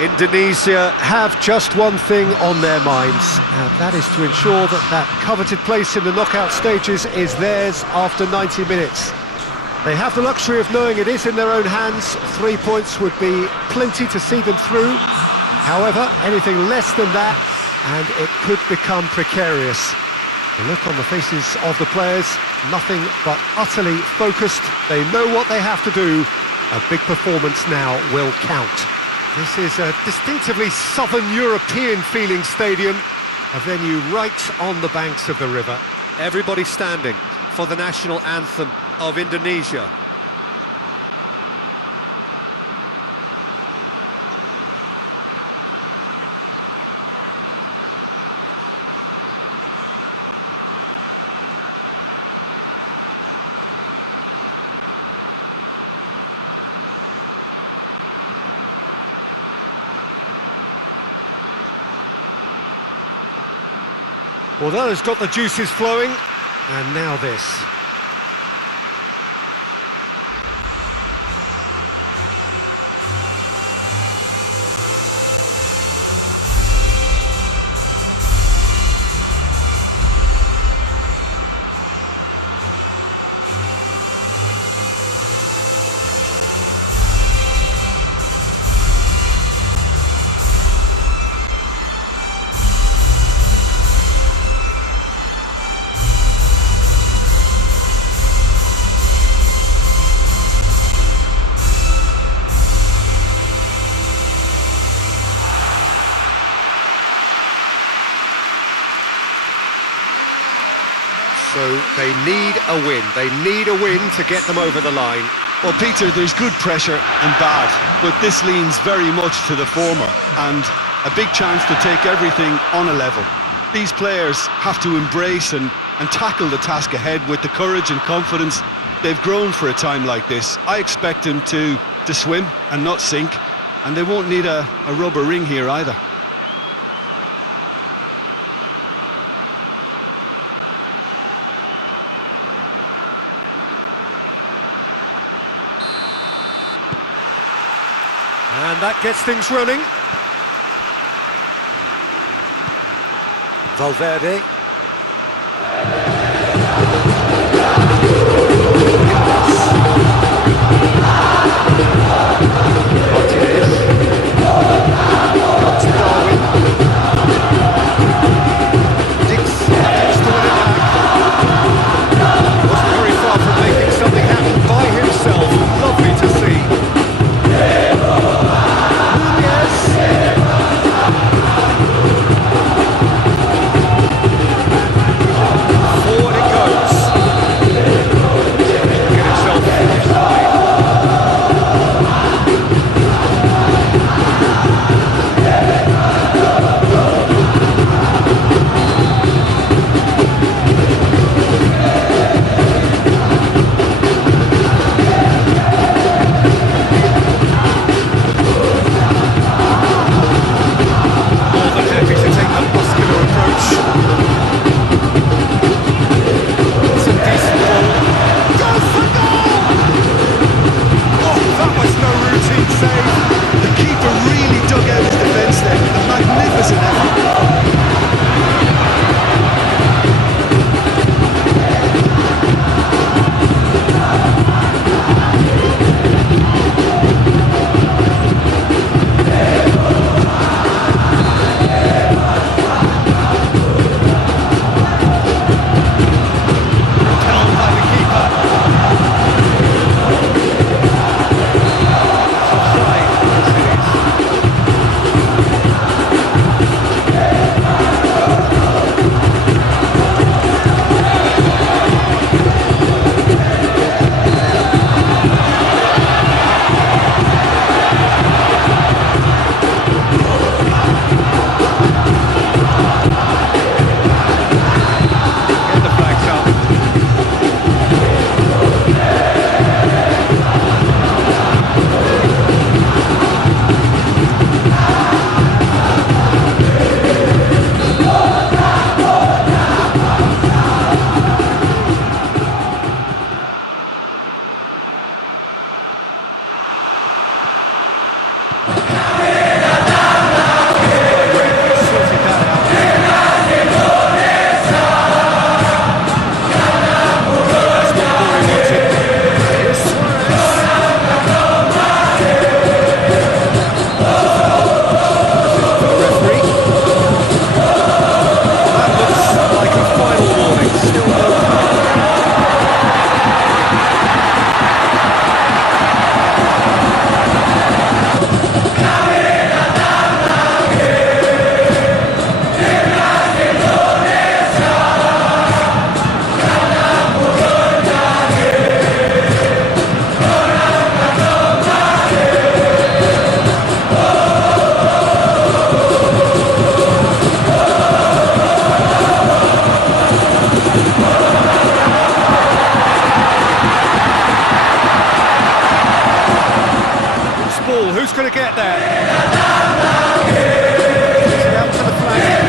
Indonesia have just one thing on their minds, and that is to ensure that that coveted place in the knockout stages is theirs after 90 minutes. They have the luxury of knowing it is in their own hands. 3 points would be plenty to see them through. However, anything less than that, and it could become precarious. The look on the faces of the players, nothing but utterly focused. They know what they have to do. A big performance now will count. This is a distinctively southern European feeling stadium, a venue right on the banks of the river. Everybody standing for the national anthem of Indonesia. Well, that has got the juices flowing, and now this. So they need a win. They need a win to get them over the line. Well, Peter, there's good pressure and bad, but this leans very much to the former, and a big chance to take everything on a level. These players have to embrace and tackle the task ahead with the courage and confidence they've grown for a time like this. I expect them to swim and not sink, and they won't need a rubber ring here either. And that gets things running. Valverde. who's going to get there. Out to the flag.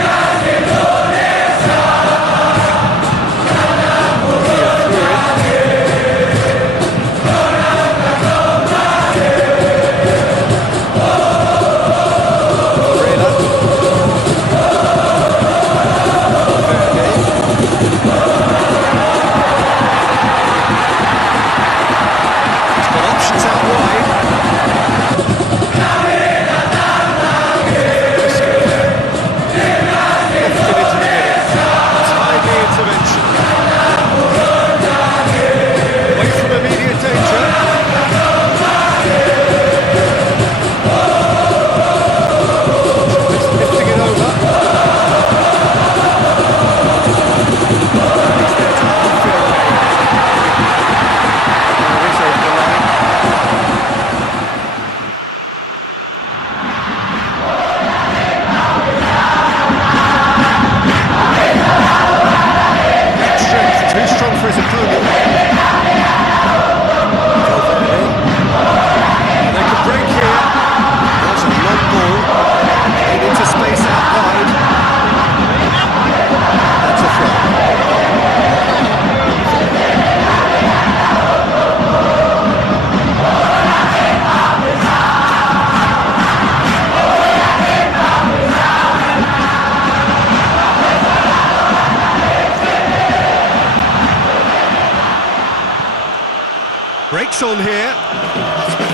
Breaks on here.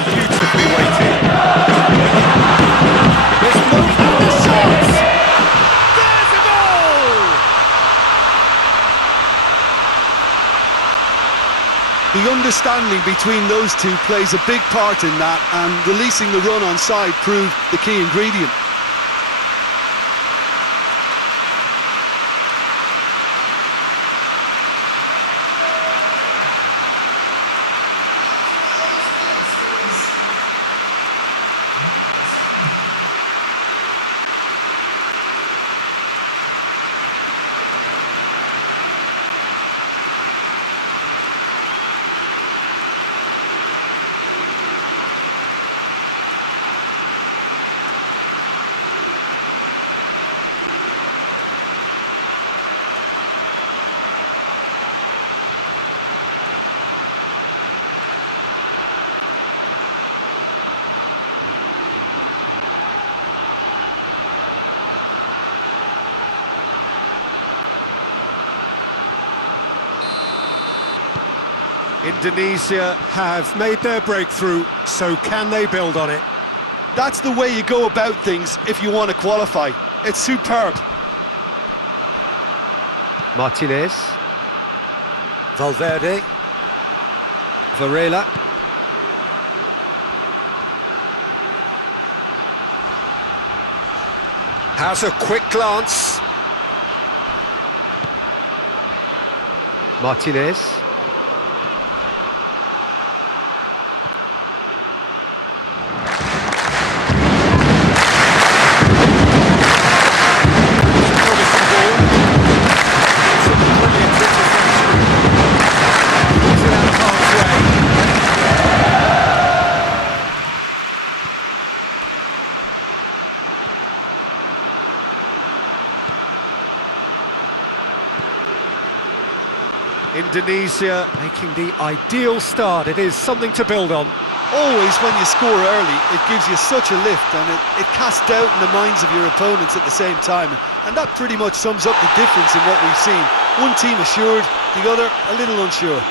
Beautifully weighted. There's movement, there's chance. There's a goal! The understanding between those two plays a big part in that, and releasing the run on side proved the key ingredient. Indonesia have made their breakthrough, so can they build on it? That's the way you go about things if you want to qualify. It's superb. Martinez. Valverde. Varela. Has a quick glance. Martinez. Indonesia making the ideal start. It is something to build on. Always when you score early, it gives you such a lift, and it casts doubt in the minds of your opponents at the same time. And that pretty much sums up the difference in what we've seen. One team assured, the other a little unsure.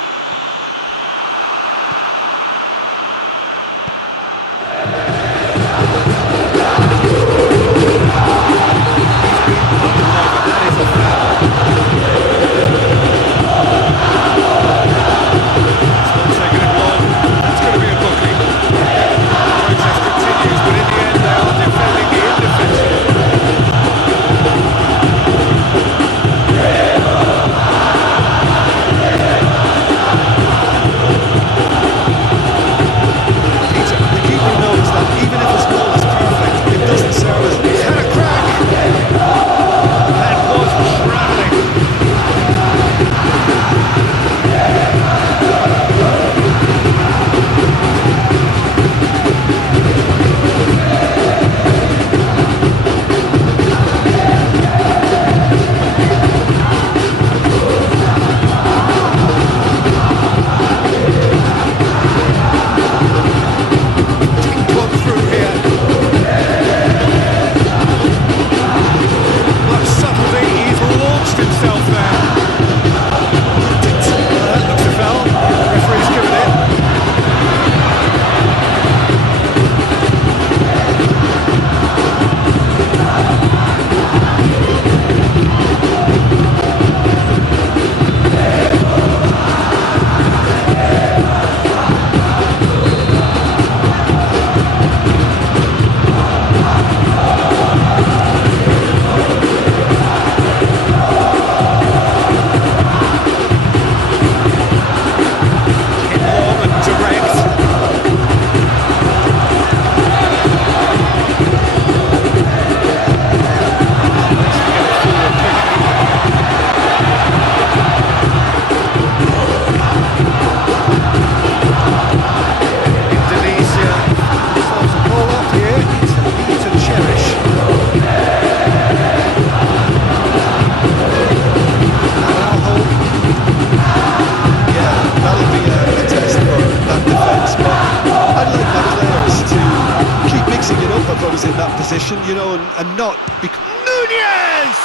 was in that position, you know, and not... Nunez!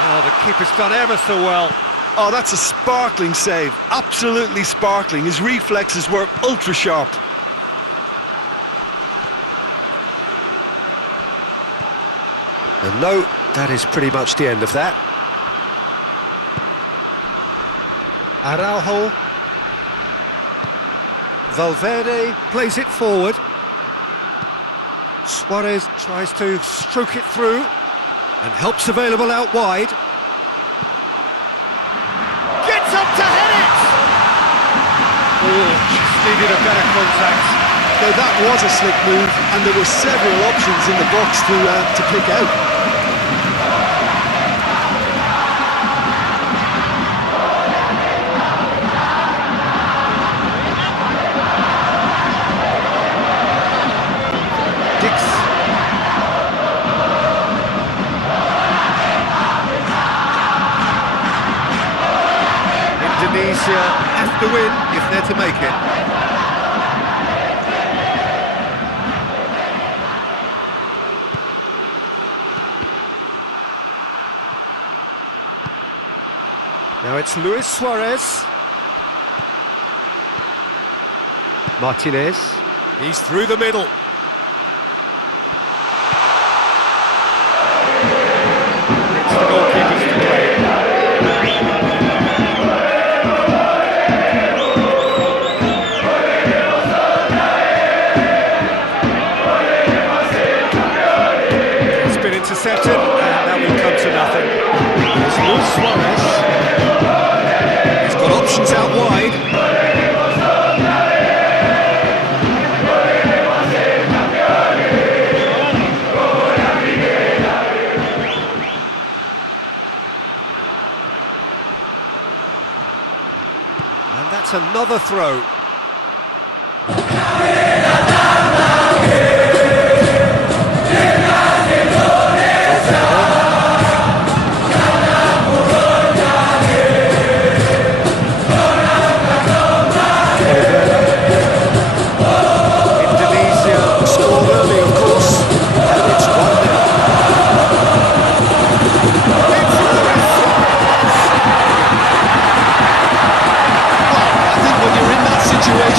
Oh, the keeper's done ever so well. Oh, that's a sparkling save. Absolutely sparkling. His reflexes were ultra sharp. And no, that is pretty much the end of that. Araujo. Valverde plays it forward. Suarez tries to stroke it through and helps available out wide. Gets up to head it! Oh, just needed a better contact. Now that was a slick move, and there were several options in the box to pick out. Indonesia have to win if they're to make it. Now it's Luis Suarez. Martinez. He's through the middle. It's the goalkeepers to play. Intercepted, and that will come to nothing. It's Luis Suarez. He's got options out wide. And that's another throw.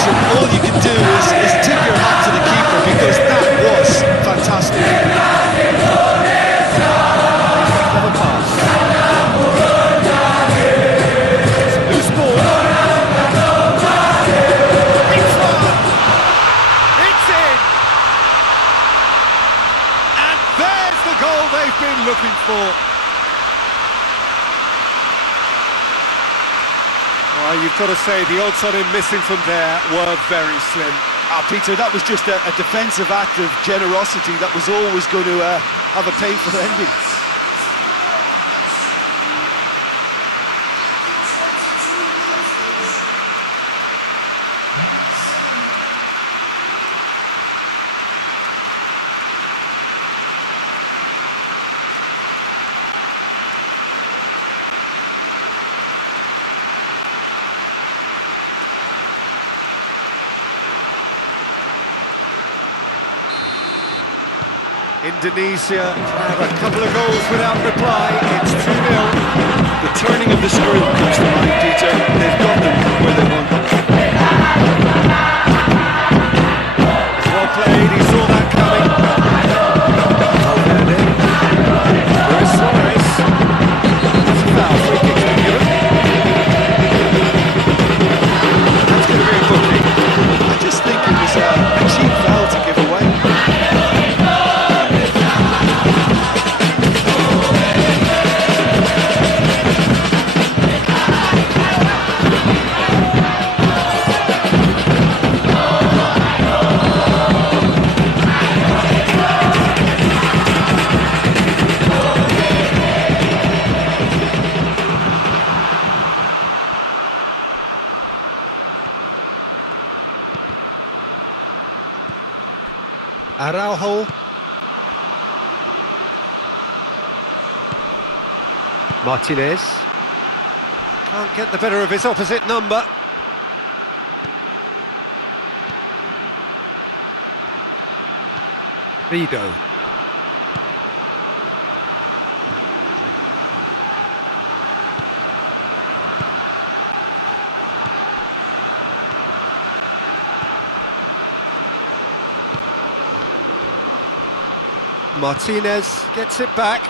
All you can do is tip your hat to the keeper, because that was fantastic. Clever pass. It's a loose ball. It's on. It's in. And there's the goal they've been looking for. Well, you've got to say the odds on him missing from there were very slim. Peter, that was just a defensive act of generosity that was always going to have a painful ending. Indonesia have a couple of goals without reply. It's 2-0. The turning of the screw comes to mind, Peter. They've got them where they want them. Well played, he saw that coming. Valverde. Luis Suarez. It's a foul, free kick's been given. That's going to be a booking. I just think it was a cheap foul to give away. Araujo. Martinez. Can't get the better of his opposite number. Vigo. Martinez gets it back.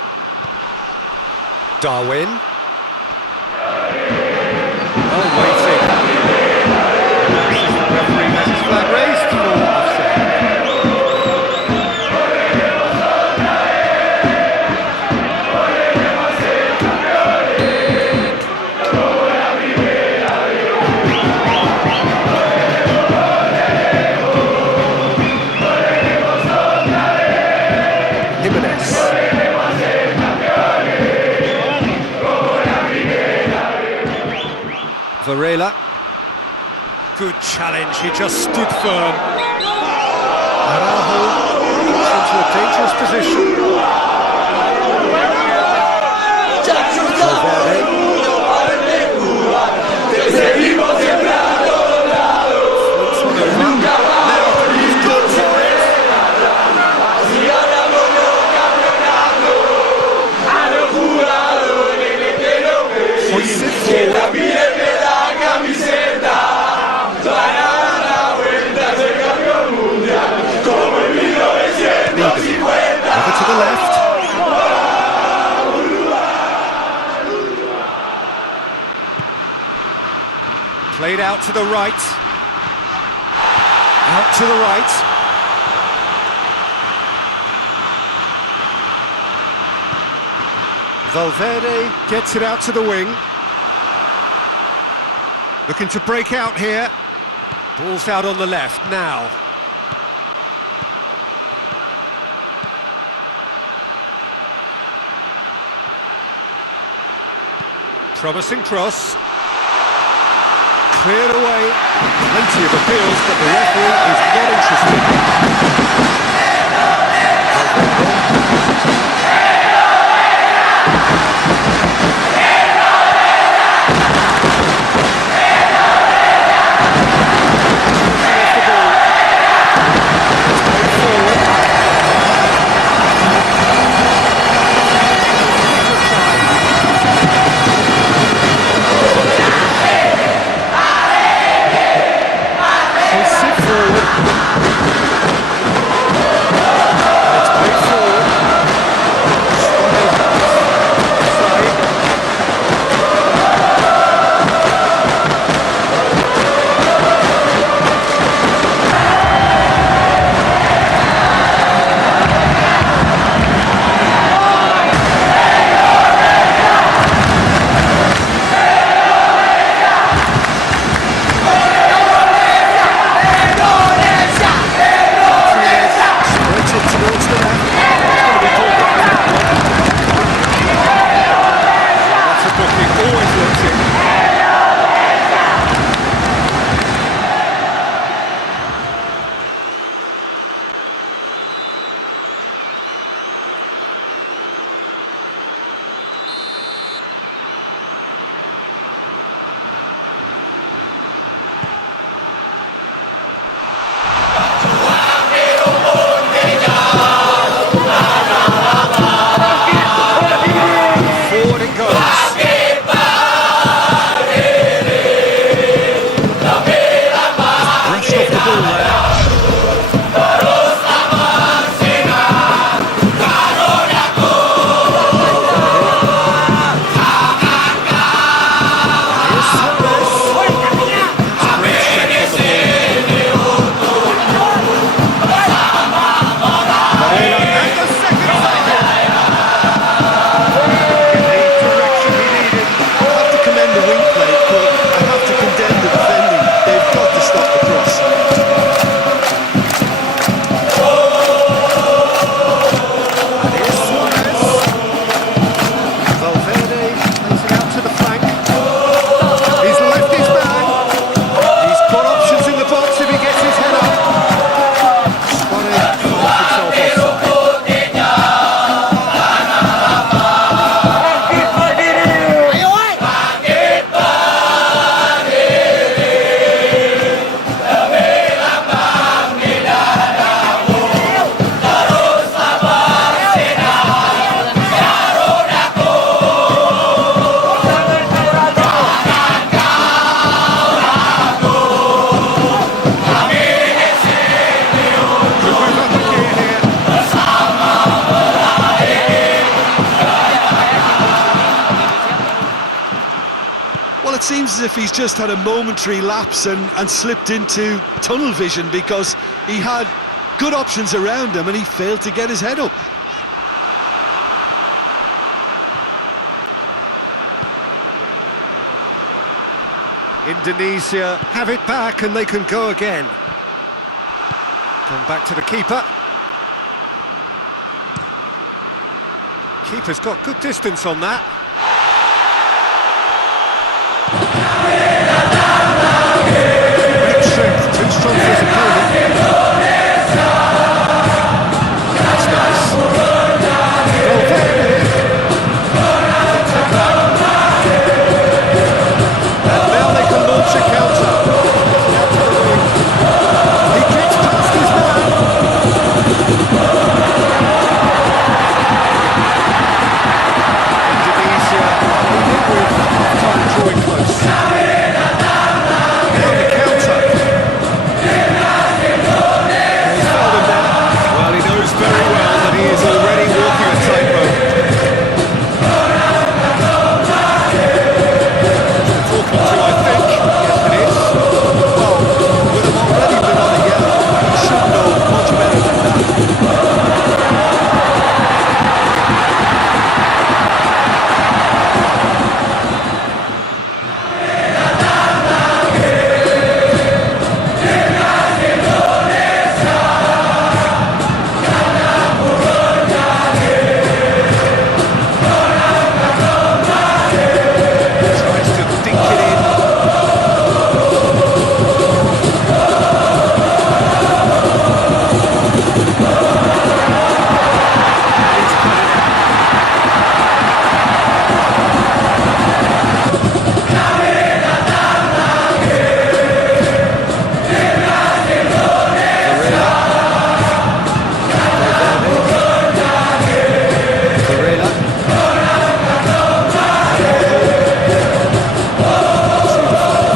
Darwin. Oh, waiting. The referee has his flag raised for offside. Varela. Good challenge, he just stood firm. Araujo gets into a dangerous position. Valverde. Hoists it forward. Over to the left. Played out to the right. Out to the right. Valverde gets it out to the wing. Looking to break out here. Ball's out on the left now. Promising cross. Cleared away. Plenty of appeals, but the referee is not interested. seems as if he's just had a momentary lapse and slipped into tunnel vision, because he had good options around him and he failed to get his head up. Indonesia have it back and they can go again. Come back to the keeper. Keeper's got good distance on that. Great strength, too strong for his opponent. That's nice. Well, there it is. And now they can launch a counter. He gets past his man. Indonesia leading with half-time drawing close. Now the counter. He's fouled him there. Well, he knows very well that he is already walking a tightrope. Talking to, I think. Yes, it is. Well, with him already been on the yellow, he should know much better than that. Tries to dink it in. He's cut it out. Varela.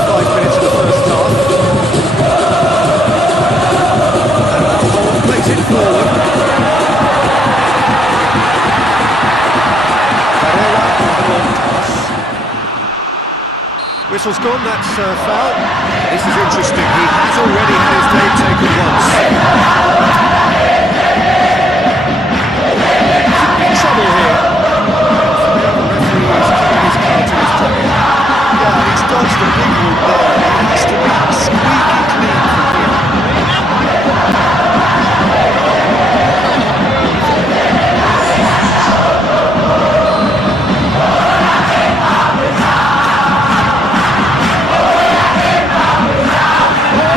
5 minutes of the first half. And Harapan plays it forward. Pereira with a long pass. Whistle's gone, that's foul. This is interesting, he has already had his name taken once. Could be trouble here. Now the referee is keeping his card to his player. Yeah, he's dodged the big one there. It has to be squeaky clean from here.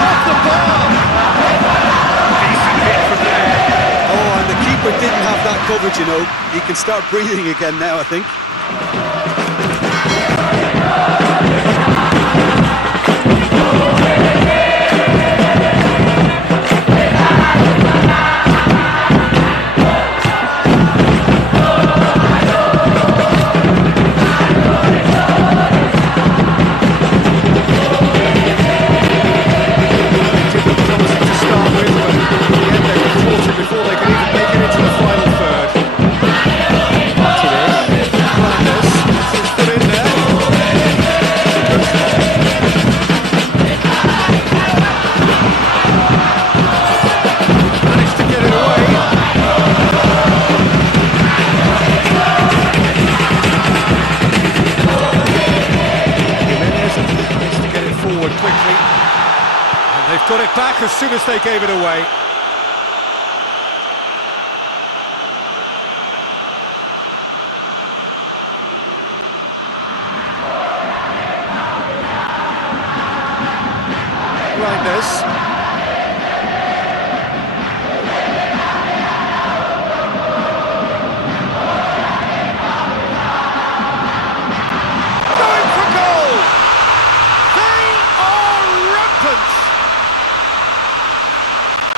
Off the bar! Decent hit from there. Oh, and the keeper didn't have that covered, you know. He can start breathing again now, I think. Did look promising to start with, but in the end they were thwarted before they could even make it into the final third. Martinez, Flanders, is put in there. Managed to get it away. Jimenez managed to get it forward quickly. And they've got it back as soon as they gave it away. Reinders. Going for goal! They are rampant!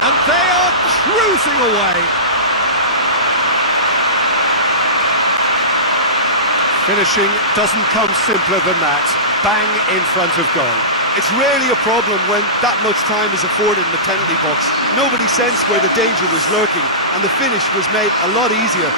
And they are cruising away! Finishing doesn't come simpler than that. Bang in front of goal. It's rarely a problem when that much time is afforded in the penalty box. Nobody sensed where the danger was lurking, and the finish was made a lot easier.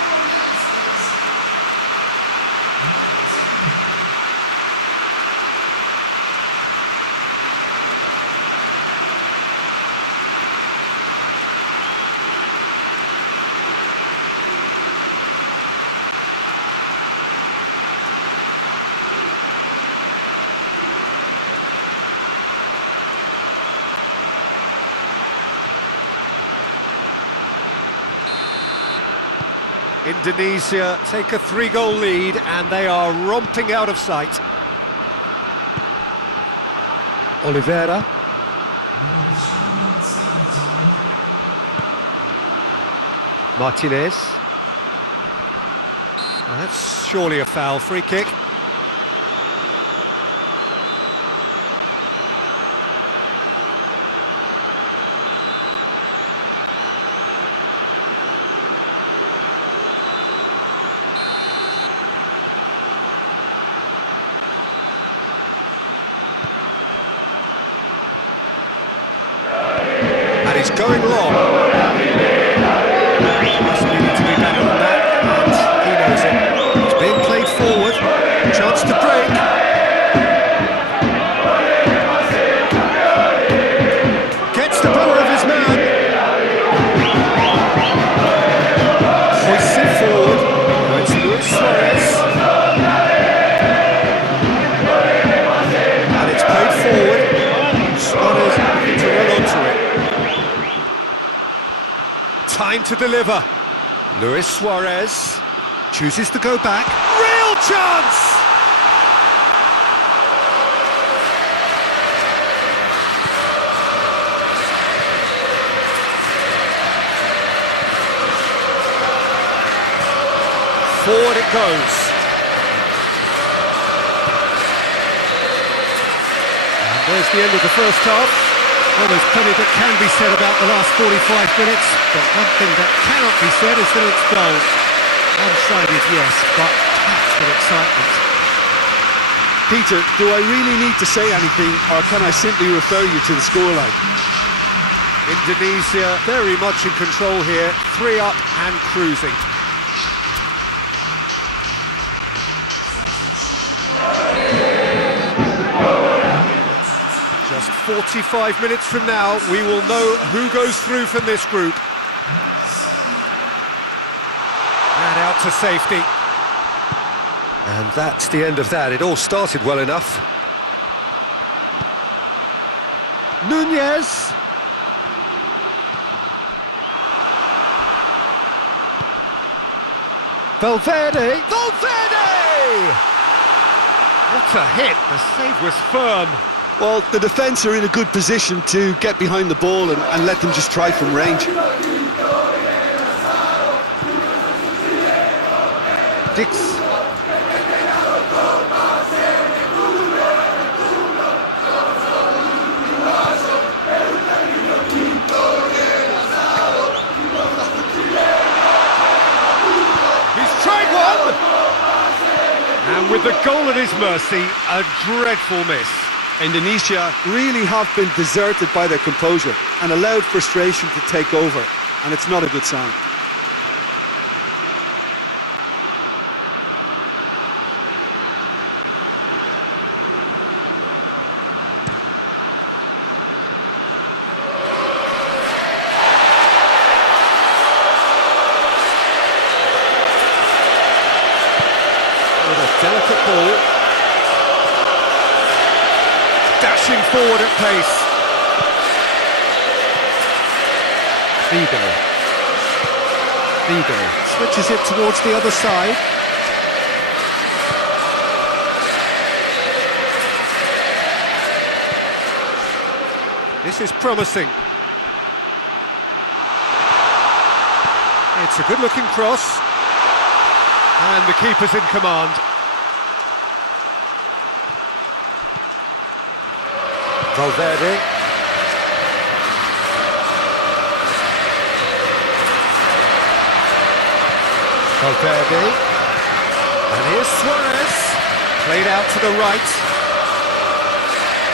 Indonesia take a 3-goal lead and they are romping out of sight. Oliveira. Martinez. Well, that's surely a foul. Free kick. And he's going long. Must need to be better than that, and he knows it. It's being played forward, chance to break. Gets the better of his man. Hoists it forward. Now it's SUAREZ. And it's played forward. SUAREZ looking to run onto it. Time to deliver. SUAREZ chooses to go back. Real chance! Forward it goes. And there's the end of the first half. Well, there's plenty that can be said about the last 45 minutes, but one thing that cannot be said is that it's dull. One-sided, yes, but packed with excitement. Peter, do I really need to say anything, or can I simply refer you to the scoreline? Indonesia very much in control here, 3 up and cruising. Just 45 minutes from now, we will know who goes through from this group. And out to safety. And that's the end of that. It all started well enough. Nunez. Valverde. What a hit. The save was firm. Well, the defence are in a good position to get behind the ball and let them just try from range. Dix. He's tried one! And with the goal at his mercy, a dreadful miss. Indonesia really have been deserted by their composure and allowed frustration to take over, and it's not a good sign. With a delicate ball. Dashing forward at pace. Vigo switches it towards the other side. This is promising. It's a good-looking cross. And the keeper's in command. Valverde. And here's SUAREZ. Played out to the right.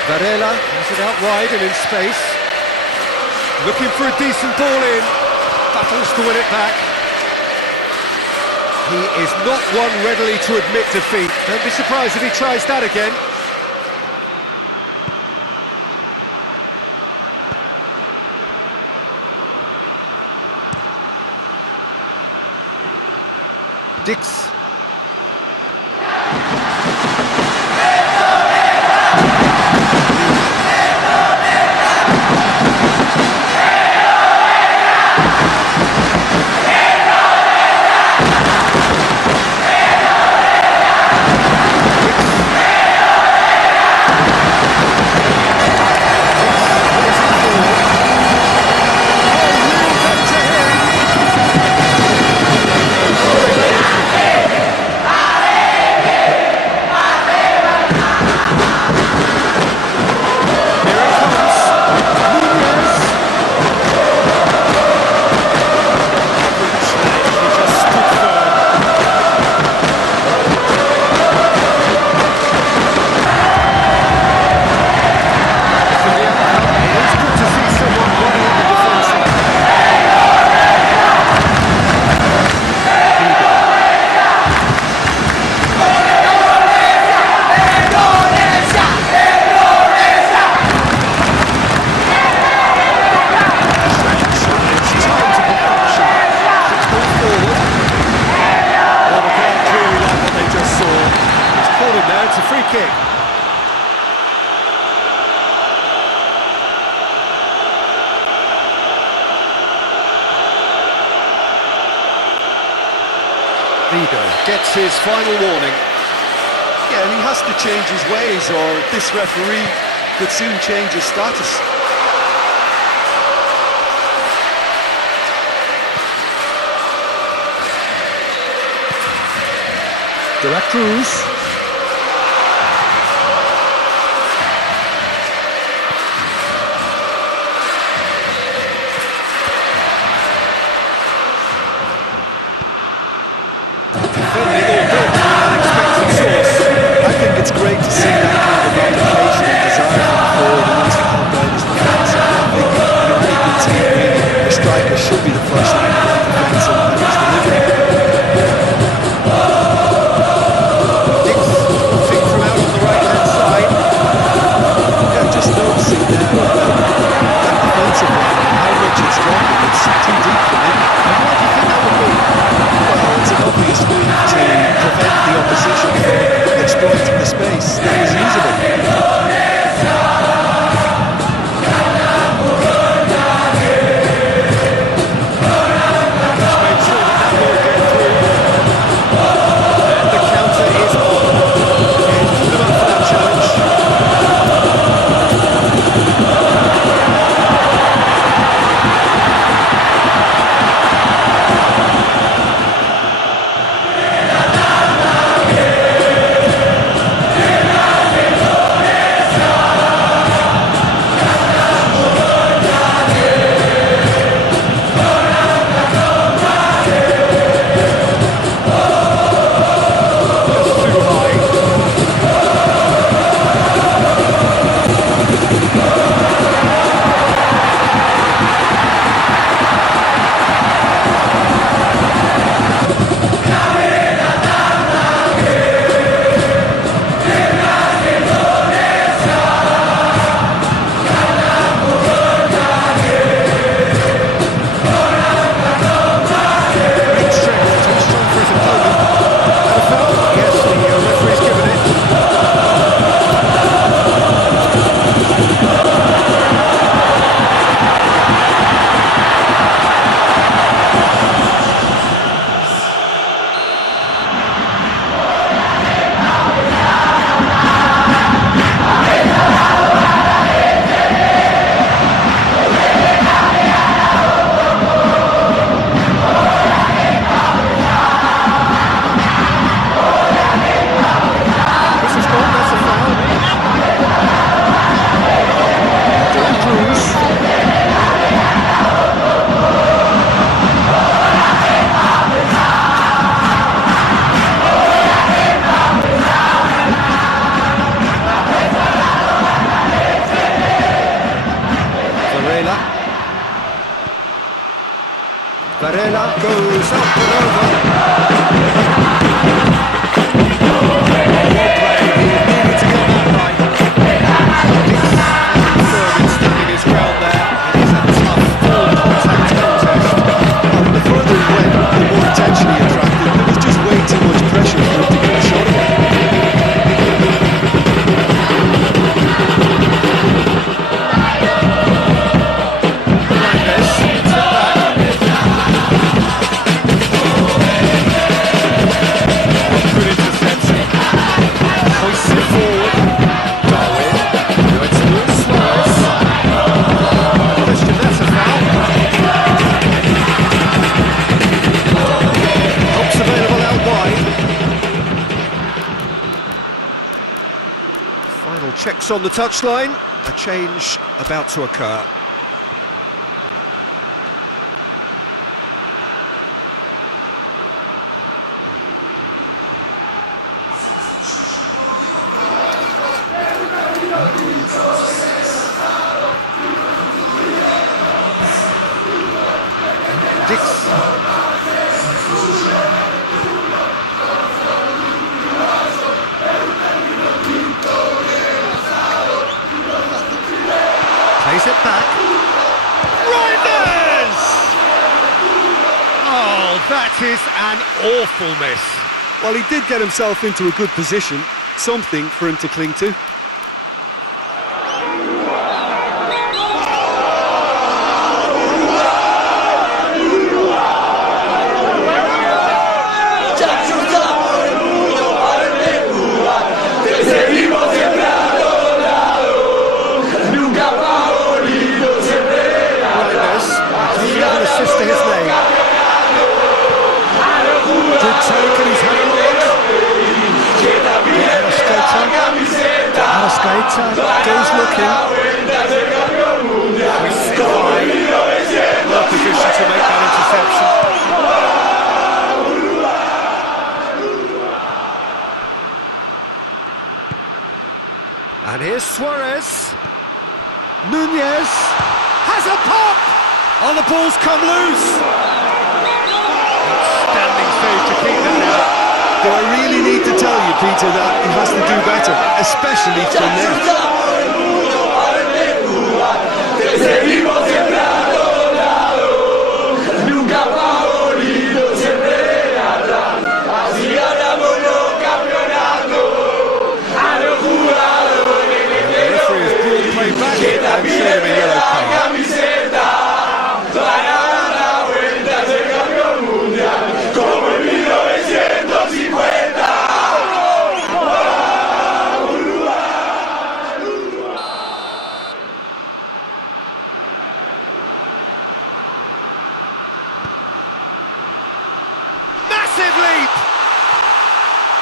Varela has it out wide and in space. Looking for a decent ball in. Battles to win it back. He is not one readily to admit defeat. Don't be surprised if he tries that again. Dix. kick. Vida gets his final warning. Yeah, and he has to change his ways, or this referee could soon change his status. De La Cruz. I think it's great to see that kind of application and desire from forward and also help out his defence. I think, any good team, really, the striker should be the first line of that defence, and he's delivering. Dix from out on the right-hand side. Yeah, just noticing now that defensive line and how much it's dropping. It's too deep for me. And why do you think that would be? Well, it's an obvious move to prevent the opposition from exploiting the space that is usable. Varela goes up and over. Standing his ground there. It is a tough full-contact contest. The further he went, the more attention he attracted. There was just way too much pressure for him to get a shot away. Checks on the touchline, a change about to occur. Dix. Plays it back. Reinders! Oh, that is an awful miss. Well, he did get himself into a good position, something for him to cling to. Goes looking. With Sky. Well positioned to make that interception. And here's Suarez. Nunez has a pop! Oh, the ball's come loose. Outstanding save to keep that out. Do I really need to tell you, Peter, that he has to do better, especially from there?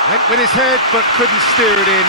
Went with his head, but couldn't steer it in.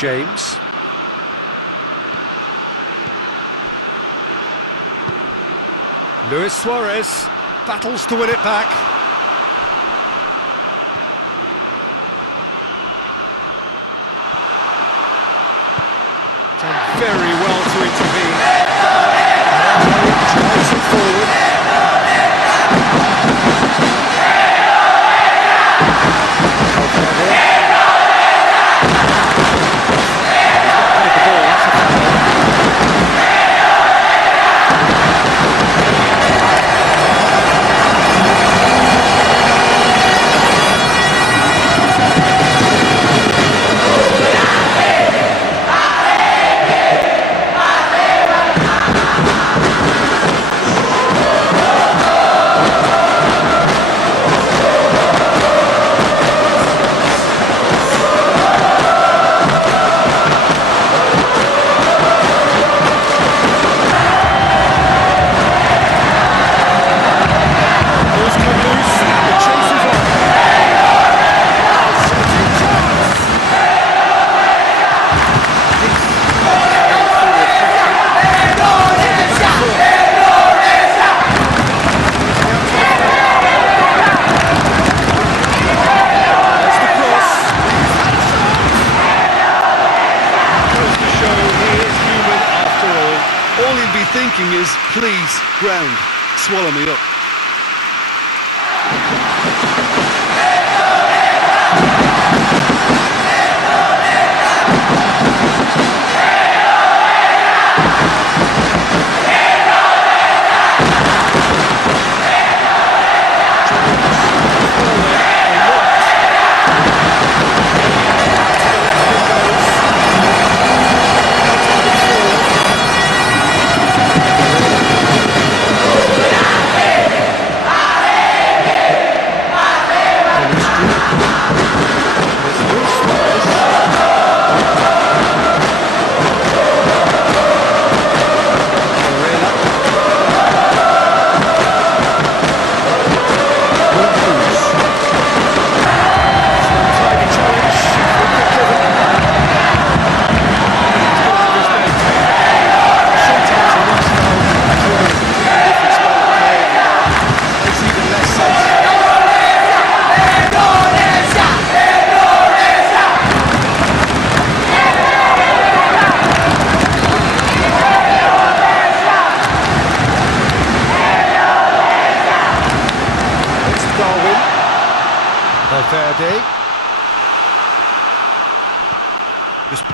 James. Luis Suarez battles to win it back. Done very well to intervene. Drives it forward. Thinking is, please, ground, swallow me up.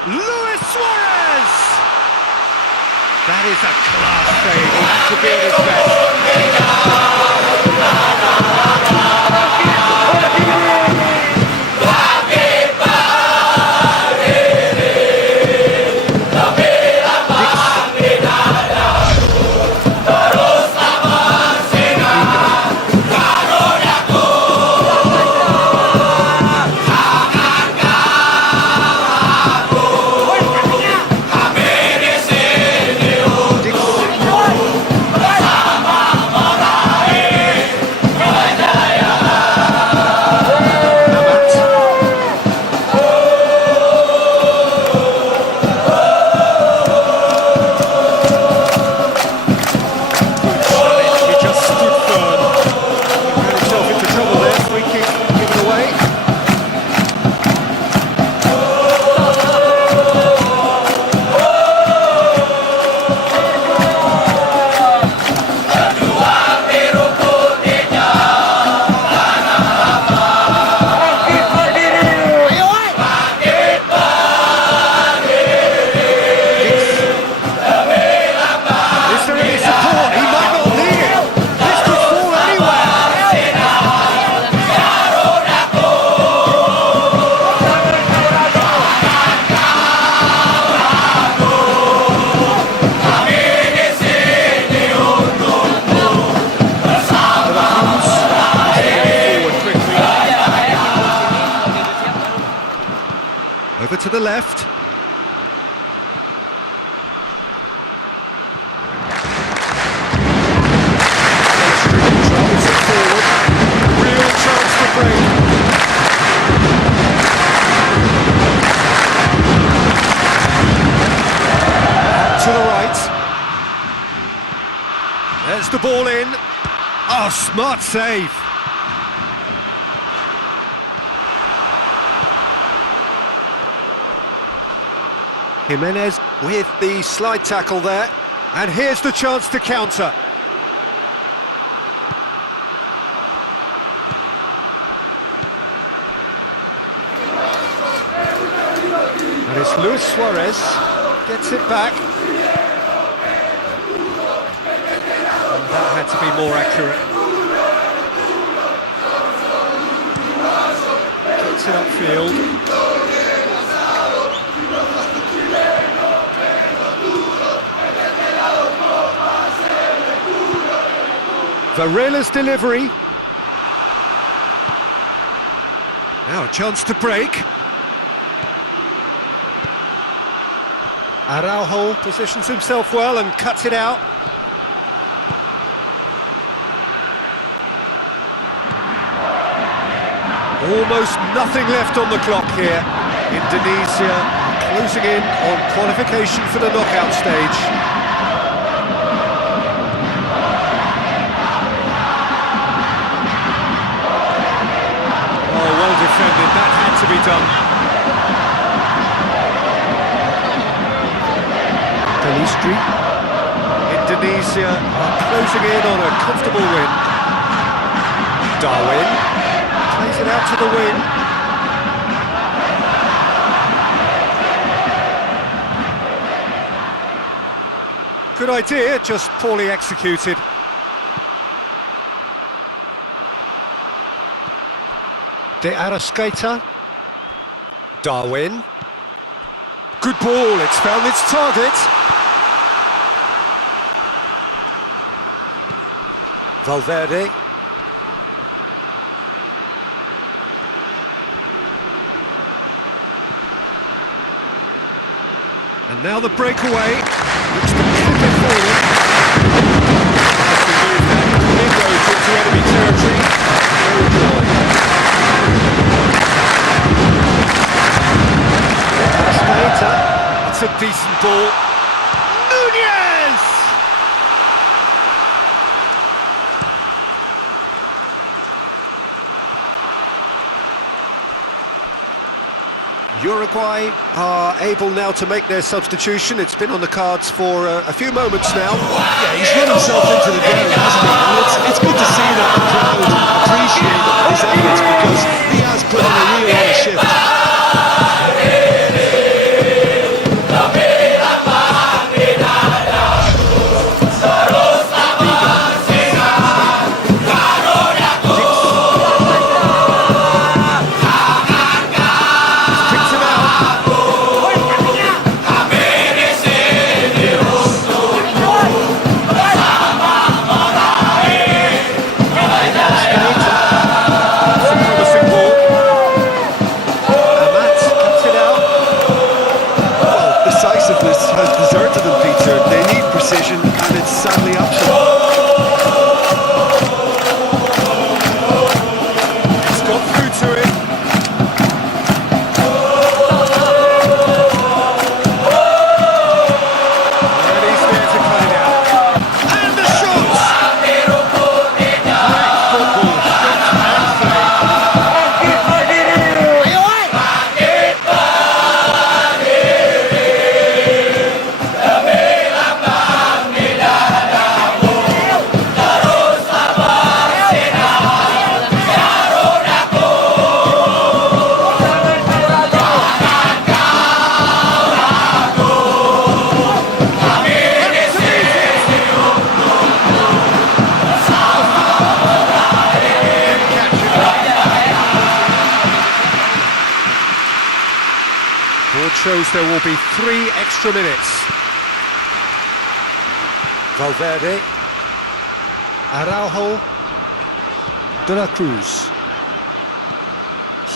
Luis Suarez! That is a class save. He has to be at his best. Over to the left. Drives it forward. Real chance to break. Puts the ball in. Oh, smart save. Jimenez with the slide tackle there. And here's the chance to counter. And it's SUAREZ, gets it back. And that had to be more accurate. Gets it upfield. Varela's delivery. Now a chance to break. Araujo positions himself well and cuts it out. Almost nothing left on the clock here. Indonesia closing in on qualification for the knockout stage. Oh, well defended, that had to be done. Indonesia are closing in on a comfortable win. Darwin plays it out to the wing. Good idea, just poorly executed. De Arrascaeta. Darwin. Good ball, it's found its target. Valverde. And now the breakaway. Looks to flip it forward. Nicely moved that. Inroads into enemy territory. No joy. That's a decent ball. Nunez! Uruguay are able now to make their substitution. It's been on the cards for a few moments now. Yeah, he's run himself into the ground, hasn't he? And it's good to see that the crowd appreciate his efforts because he has put in a real honest shift. Has deserted them, Peter. They need precision, and it's sadly absent. It's got through to him. And he's there to cut it out. And the shots! Great football, shot and save. Board shows there will be 3 extra minutes. Valverde. Araujo. De la Cruz.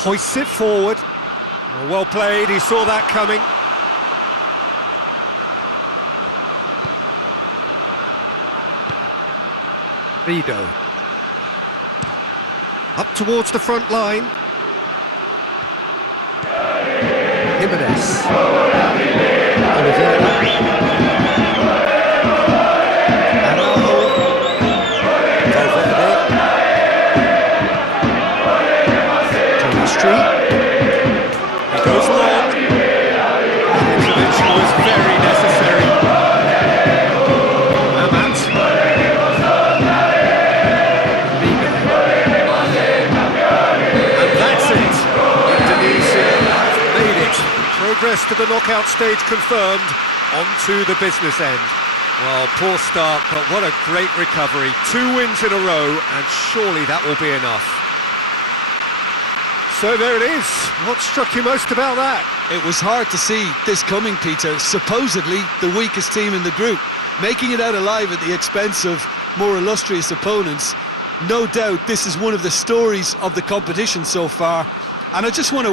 Hoists it forward. Oh, well played, he saw that coming. Vido. Up towards the front line. Jimenez. Oliveira. Araujo. access to the knockout stage confirmed. On to the business end. Well, poor start, but what a great recovery. 2 wins in a row, and surely that will be enough. So there it is. What struck you most about that? It was hard to see this coming, Peter. Supposedly the weakest team in the group, making it out alive at the expense of more illustrious opponents. No doubt this is one of the stories of the competition so far, and I just want to